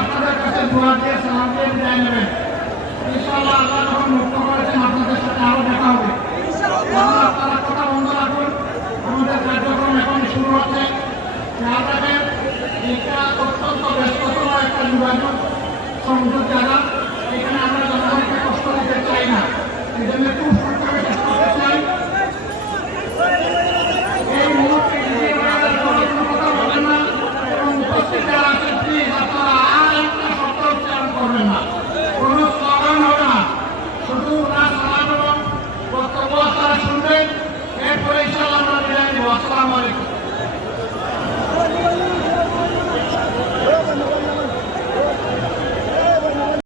আপনাদের কাছে দোয়া দিয়ে সালাম দিয়ে বিদায় নেবেন। ইনশাআল্লাহ আল্লাহ যখন মুক্ত করেছেন আপনাদের সাথে আরো দেখা হবে। আপনারা কথা বন্ধ রাখুন, আমাদের কার্যক্রম এখন শুরু হচ্ছে। আপনাদের এটা অত্যন্ত ব্যস্ততম একটা যোগাযোগ সংযোগ জায়গা, এখানে আমরা জনগণকে কষ্ট দিতে চাই না, এই জন্য খুব সরকারকে শেষ করতে চাই। এই মুহূর্তে কথা বলেন না এবং উপস্থিত যারা আছেন প্লিজ আপনারা আর একটা শব্দ উচ্চারণ করবেন না, কোনো স্লোগান হবে না, শুধু ওনার সালাম এবং বক্তব্য আপনারা শুনবেন, এরপরে ইনশাআল্লাহ আমরা বিদায় নেব। আসসালামু আলাইকুম।